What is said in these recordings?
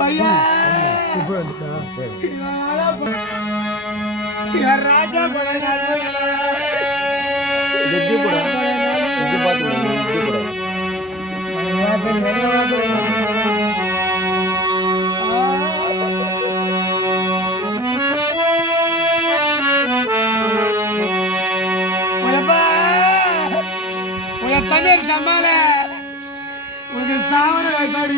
ராஜா தமிழ் சமாள உனக்கு சாவர வைத்தாடி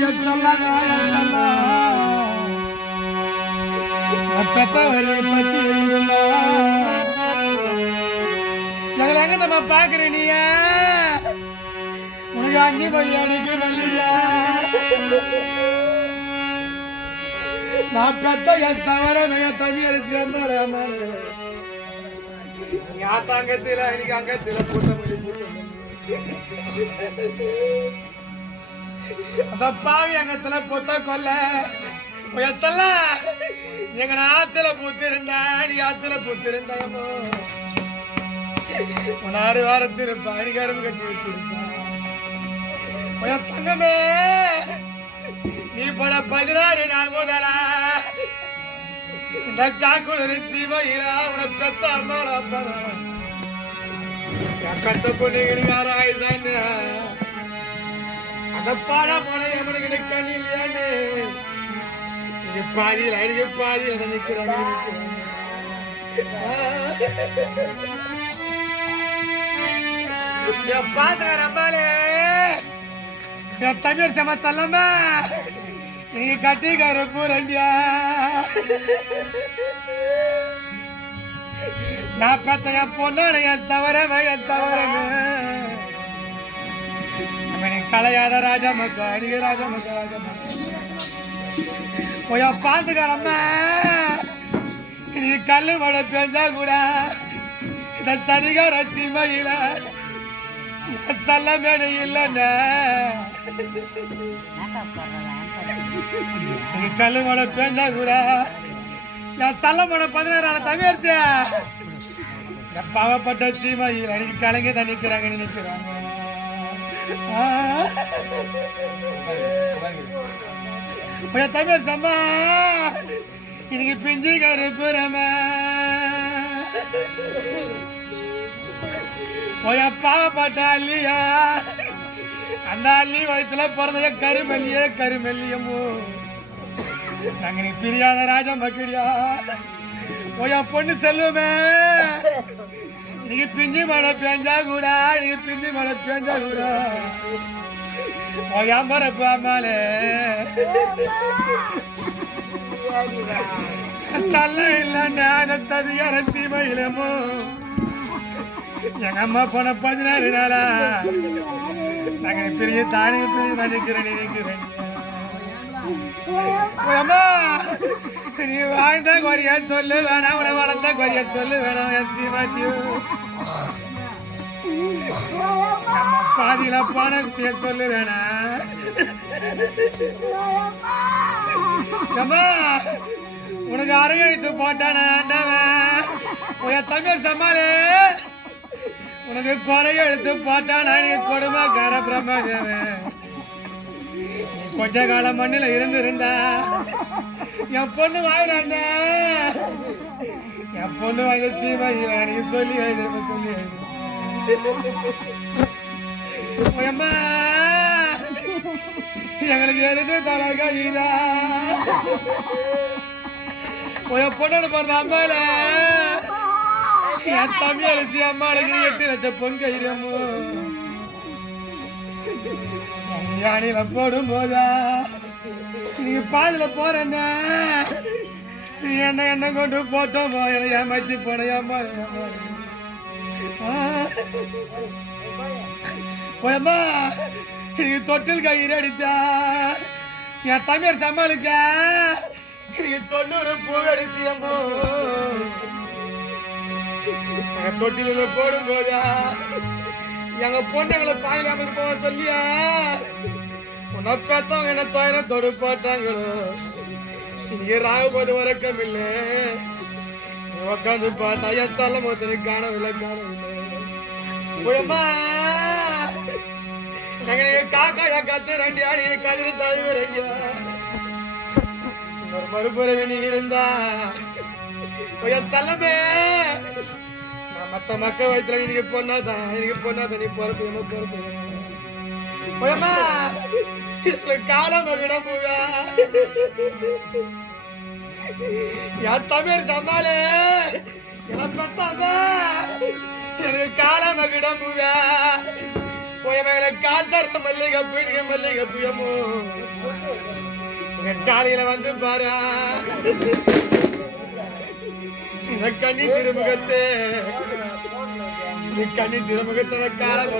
பெத்தவரை பத்தி எங்களை எங்க நம்ம பாக்குற நீய உனக்கு 5 மணி அடிக்கு வள்ளியா நான் பெத்த என் சவர தமிழ் சமாள யாத்தாங்கத்தில எனக்கு அங்கத்தில போட்ட அந்த பாவி அங்கத்துல பொத்த கொல்ல எத்தல்ல எங்க ஆத்துல பூத்திருந்தா நீ ஆத்துல பூத்திருந்தாமோ உன் 6 வாரத்திருப்பா நீ கரும்பு கட்டி வச்சிருப்பா தங்கமே நீ போட 16 நாள் முதலா இந்த காக்குளர் சிவையிலா உன பெத்த அம்மாளா பெத்த பொண்ணுங்களுக்கு 6 ஆயுதான்னு அந்த பாடா போன எவனுக்கு கண்ணி இல்லையான்னு இங்க பாதியில் அருக பாதி அதை நிற்கிறாங்க பாத்துக்கிற அம்மாளே என் தமிழ் சம சொல்லமா நீங்க கட்டிக்கார பூரண்டியா நான் பார்த்த என் பொண்ணோட என் தவறமே கலையாத ராஜா மக்கா நீங்க ராஜா மக்கா பாத்துக்காரம்மா நீ கல்லு மழை பெஞ்சா கூட இந்த சதிகார சீமையில சல்லமேனு இல்லைன்னு நீ கல்லு மழை பெஞ்சா கூட என் சல்லமோட 16 தமிழ்ச்சி பாவப்பட்ட சீமையில் எனக்கு கலைங்க தான் நிற்கிறாங்க நினைக்கிறாங்க தமிழ் சம்மா இன்னைக்கு பிஞ்சு கருப்புறமா பாவப்பட்ட அல்லியா அந்த அள்ளி வயசுல பிறந்த கருமெல்லியமோ நாங்க நீ பிரியாத ராஜா மக்கடியா பொண்ணு செல்லுமே இன்னைக்கு பிஞ்சு மழை பெஞ்சா கூட மரப்பு அம்மாலே தள்ள இல்லைன்னா சதிகார சீமையிலமோ எங்க அம்மா போன 16 நாளா நாங்க பெரிய தானே நினைக்கிறேன் அம்மா நீ வாழ்ந்தா குறையா சொல்லு வேணாம் உன வளர்ந்தா குறையா சொல்லு வேணாம் என் சீமாட்டியும் பாதியில போன சொல்லு வேணாம் அம்மா உனக்கு அரையெழுத்து போட்டான ஆண்டவன் தமிழ் சமாளே உனக்கு குறைய எடுத்து போட்டானா நீ கொடுமைக்கார பிரம்மதேவன் கொஞ்ச காலம் மண்ணில் இருந்திருந்தா என் பொண்ணு வாயிறாண்ட என் பொண்ணு வாங்க சீமையில நீ சொல்லி அம்மா எங்களுக்கு எருது தலைகா பொண்ணு பிறந்த அம்மால என் தம்பி அரிசி அம்மாளுக்கு 8 லட்சம் பொன் கயிறமோ யானையில போடும் போதா நீங்க பாதில போறேன்ன நீ என்ன கொண்டு போட்டோமோ என்னை ஏமாத்தி போன ஏமா நீங்க தொட்டில் கயிறு அடித்தா என் தமிழர் சமாளிக்க நீங்க 90 பூ அடித்தியம்மோ தொட்டில போடும் போதா எங்க பொண்ணுங்களை பாயிலாம இருப்போம் சொல்லியா உன்னை பெத்தவங்க என்ன தொடு போட்டாங்களோ இங்கே ராகுபோது உறக்கம் இல்லை உட்காந்து பார்த்தா என் சொல்ல போது காணவில்லை போயம்மா காக்காயா கத்து ரெண்டு ஆடி கதிரி தழுவுறீங்க ஒரு மறுபுறவி நீ இருந்தா தள்ளமே மத்த மக்க வயசுல நீங்க பொண்ணாதான் நீ பொறுப்பு போயம்மா காலம் விடம் போவா என் தமிழ் சம்பாலே பத்தாமா எனக்கு காலம் விடம் போவா போயமகளை கால் தர மல்லிகை புயமோ காலையில வந்து பாரு இந்த கண்ணி திருமுகத்தை காலம்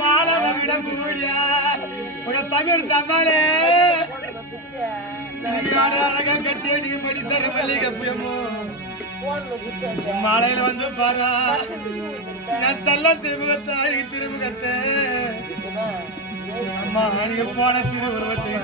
மாலம் கூடியா தமிழ் சம்பாலே அழகா கட்டி நீங்க படி தர மல்லிகை புயமோ மாலையில வந்து பாரா நான் செல்ல திருமுகத்தை அம்மா நீங்க போன திருவுருவத்தை